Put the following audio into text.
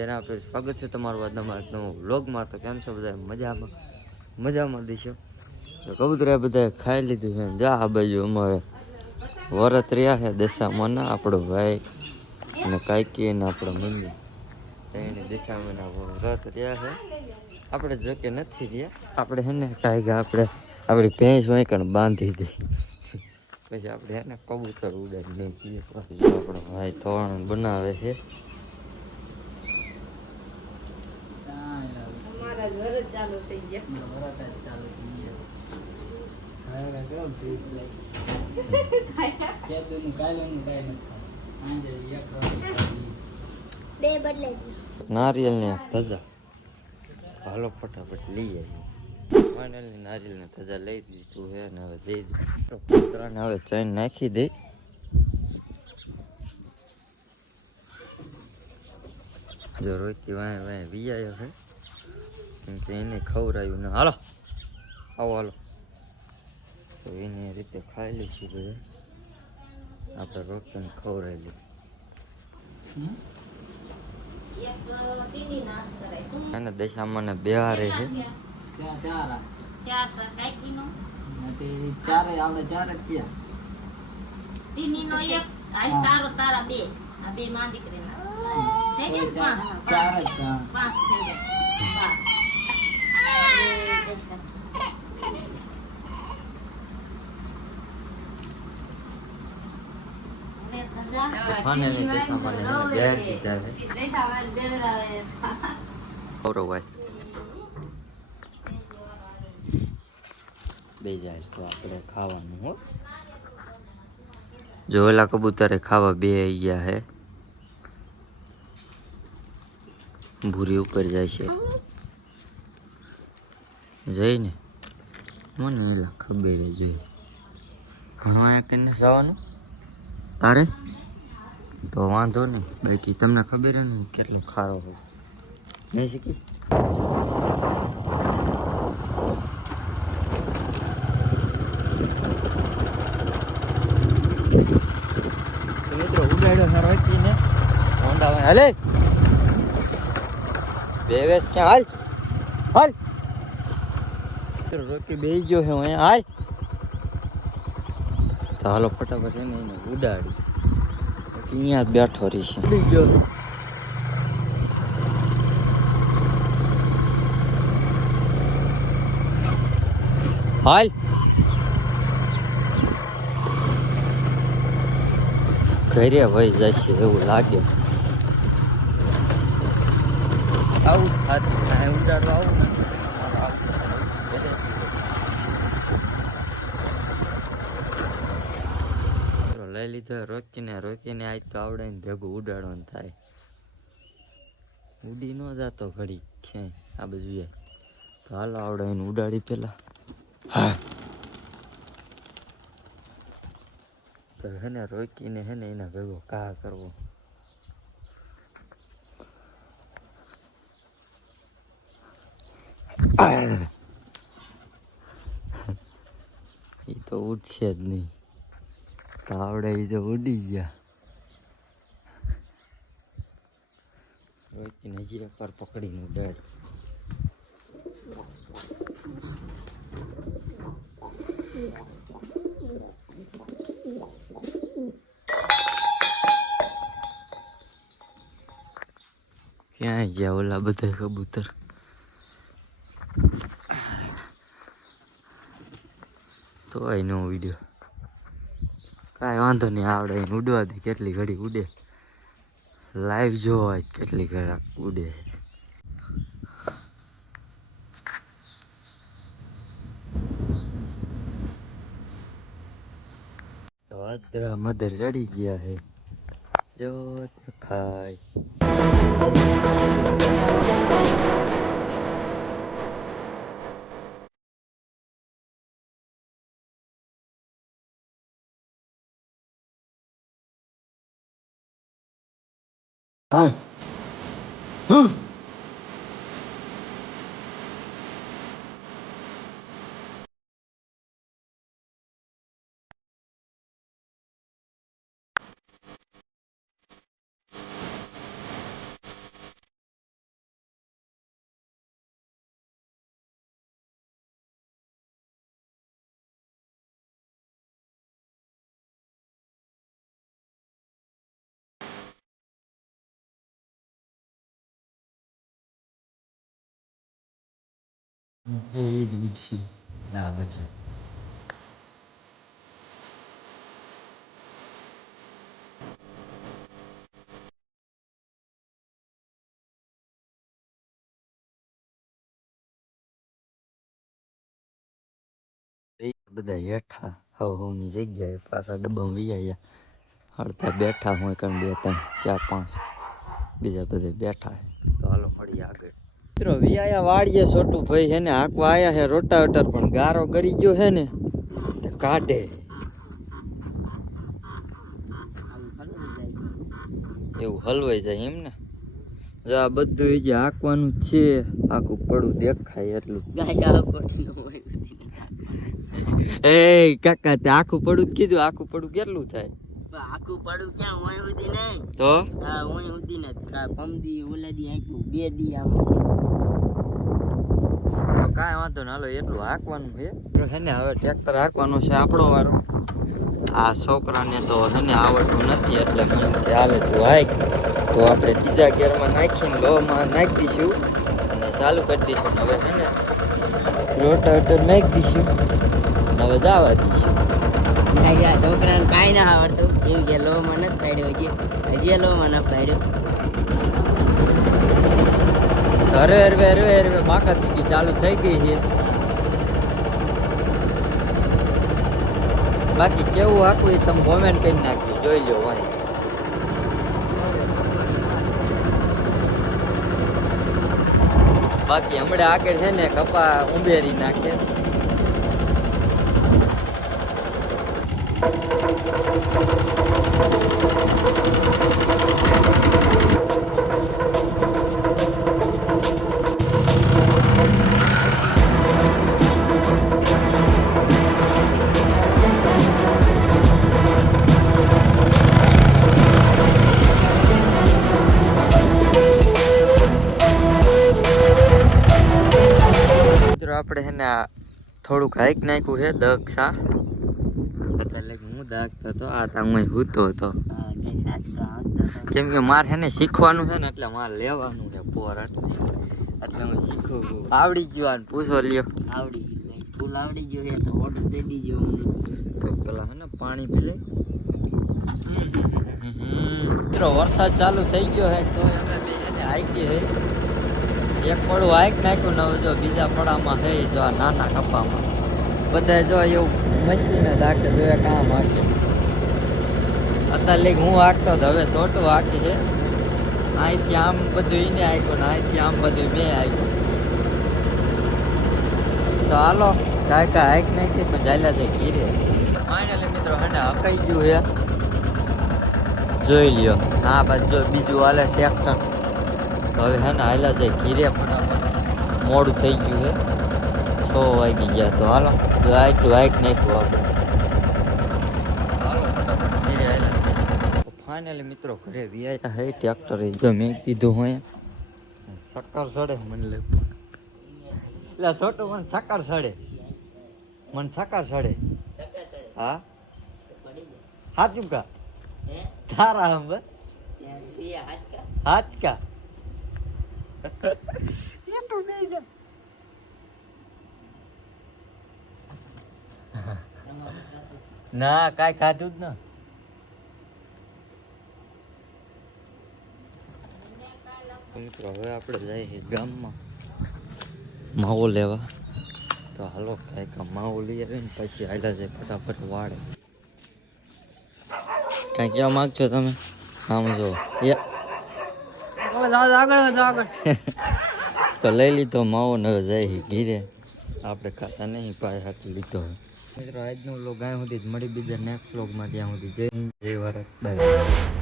જેના આપણે સ્વાગત છે તમારું આજના મારા નવો વ્લોગમાં. તો કેમ છો બધા? મજામાં દીશો. તો કબૂતરા બધા ખાઈ લીધું છે. જા આ બાજુ અમારે વરત રહ્યા છે દશામાં ના આપણો ભાઈ અને કાંઈકી ને આપણો મમ્મી એની દશામાં વ્રત રહ્યા છે. આપણે જોકે નથી રહ્યા, આપણે હે ને કાંઈક આપણે આપણી ભેંસ વાંકણ બાંધી દઈ પછી આપણે હે ને કબૂતર ઉડાડી નહીં જઈએ. આપણો ભાઈ તોરણ બનાવે છે. નારિયેલ ને ધજા હાલો ફટાફટ લઈ આવી. ફાઇનલી નારિયેલ ને ધજા લઈ દીધું હે ને હવે દઈ દીધું કૂતરાને. હવે ચેન નાખી દઈ. જો રોજથી વાય વાય વિયાયો છે કેમ કે એને ખવડાયું ને હાલો આવો હાલો તો એની રીતે ખાઈ લઈશું બધા. આપણે રોટને ખવડાવી લઈએ અને દશામાં ને બેહારે છે. બે જાય તો આપણે ખાવાનું હો. જો ઓલા કબૂતરે ખાવા બે ગયા હે. ભૂરી ઉપર જાય છે જઈને મને એલા ખબર જોઈ ભણવા કરીને જવાનું તારે તો વાંધો નહીં. બાકી તમને ખબર હે ને કેટલો ખારો હોય નહીં શીખી. મિત્રો ઉડાડ્યો સારો ને હોન્ડા હાલે બેવેશ ક્યાં હાલ રોકી બે ગયો છે અહીંયા હાલ. તો હાલો ફટાફટ એને ઉડાડી અહીંયા જ બેઠો રહીશ. હાલ ઘરે વહી જાય છે એવું લાગે. આવું ઉડાડવા આવું લઈ લીધો. રોકીને આજ તો આવડે ને ભેગું ઉડાડવાનું થાય. ઉડી ન જાતો ઘડી ક્યાંય આ બધું જાય તો હાલો આવડે એને ઉડાડી પેલા. હા તો હેને રોકીને હેને એના ભેગો કા કરવો. એ તો ઉડશે જ નહીં. આવડે એ તો ઉડી ગયા. રોકીને હજી એકવાર પકડીને ઉડાડ. ક્યાંય ગયા ઓલા બધા કબૂતર? તો નો વિડીયો કાંઈ વાંધો નહીં. આવડે એને ઉડવા દે. કેટલી ઘડી ઉડે લાઈવ જોવા કેટલી ઘડી ઉડે. અદરા મધર ચડી ગયા હે જો ખાય. હા બધા હેઠા હવની જગ્યાએ પાછા ડબ્બા વી અડધા બેઠા હોય કારણ 2 3 4 5 બીજા બધા બેઠા તો હાલો મળી આગળ મિત્રો વિયા વાડીએ છોટું ભાઈ હે ને આકવા આયા હે રોટાવેટર પણ ગારો ગરી ગયો હે ને કાઢે એવું હલવાઈ જાય એમ ને જો આ બધું જે આકવાનું છે આખું પડું દેખાય એટલું એ કાકા તે આખું પડું જ કીધું આખું પડું કેટલું થાય આખું પડું ક્યાં ઓય ઉધી નહીં તો હા ઓય ઉધી નથી પમદી ઓલાદી આખ્યું 2 દી આમ કાંઈ વાંધો ને હાલો એટલું હાંકવાનું છે ને હવે ટ્રેક્ટર હાંકવાનું છે આપણો વારો આ છોકરાને તો છે ને આવડતું નથી એટલે મને કે હાલે તું હાંક તો આપણે ત્રીજા ગેરમાં નાખીને લોમાં નાખી દઈશું અને ચાલુ કરી દઈશું હવે છે ને રોટાવેટર નાખી દઈશું હવે જવા દઈશું છોકરાને કાંઈ ના આવડતું એમ કે લોમાં નથી પાડ્યો હજી લોમાં ન પાડ્યો હરવે માકા દીકી ચાલુ થઈ ગઈ છે બાકી કેવું આખું એ તમે કોમેન્ટ કરી નાખજો જોઈ લો ભાઈ બાકી હમણાં આગળ છે ને કપા ઉંબેરી નાખે આપણે છે ને થોડુંક હાઈક નાખ્યું છે દક્ષા એટલે હું દાગતો હતો આ હું હૂતો હતો કેમ કે મારે છે ને શીખવાનું છે ને એટલે મારે લેવાનું છે પોર એટલે હું શીખું આવડી ગયું આને પૂછો લ્યો આવડી ગયું ફૂલ આવડી ગયો છે તો ઓર્ડર દઈ દીજો તો પેલા છે ને પાણી પી લે મિત્રો વરસાદ ચાલુ થઈ ગયો છે તો અમે બે છે હાઈકી છે એક પડું હાઈક નાખ્યું ને જો બીજા પડામાં છે જો આ નાના કપામાં બધા જો એવું મશીન જ હાકે જો કામ હાકે અત્યારે લઈ હું હાકતો હતો હવે છોટું હાકી છે અહીંથી આમ બધું એને હાક્યું ને અહીંથી આમ બધું મેં હાક્યું તો હાલો કાકા હાઈક નાખી પણ ચાલ્યા છે ઘીરે ફાઇનલી મિત્રો હે હકાઈ ગયું છે જોઈ લ્યો હા બસ જો બીજું હાલે ટ્રેક્ટર હવે હે ને હાલ્યા જાય ઘીરે ફટાફટ મોડું થઈ ગયું છે 6 વાગી ગયા તો હાલો જો આટલું હાઈક નાખ્યું આપણે હાલો ફટાફટ ઘીરે હાલ્યા ફાઇનલી મિત્રો ઘરે વ્યાયા હે ટ્રેક્ટર જો મેં કીધું હોય શક્કર સડે મને લે એટલે છોટું મને શક્કર સડે હા સાચું કા તારા હમ હાથ કા ના કાંઈ ખાધું જ ના મિત્રો હવે આપણે જઈએ ગામમાં માવો લેવા તો હાલો કાંઈક માવો લઈ આવે ને પછી હાલ્યા જાય ફટાફટ વાળે કાંઈ કહેવા માગશો તમે આમ જો આગળ તો લઈ લીધો માવો ને હવે જાય ઘીરે આપણે ખાતા નહીં પાય હાથ લીધો મિત્રો આજનો વ્લોગ અહીં સુધી જ મળી બીજા નેક્સ્ટ વ્લોગમાં ત્યાં સુધી જય ભારત બાય.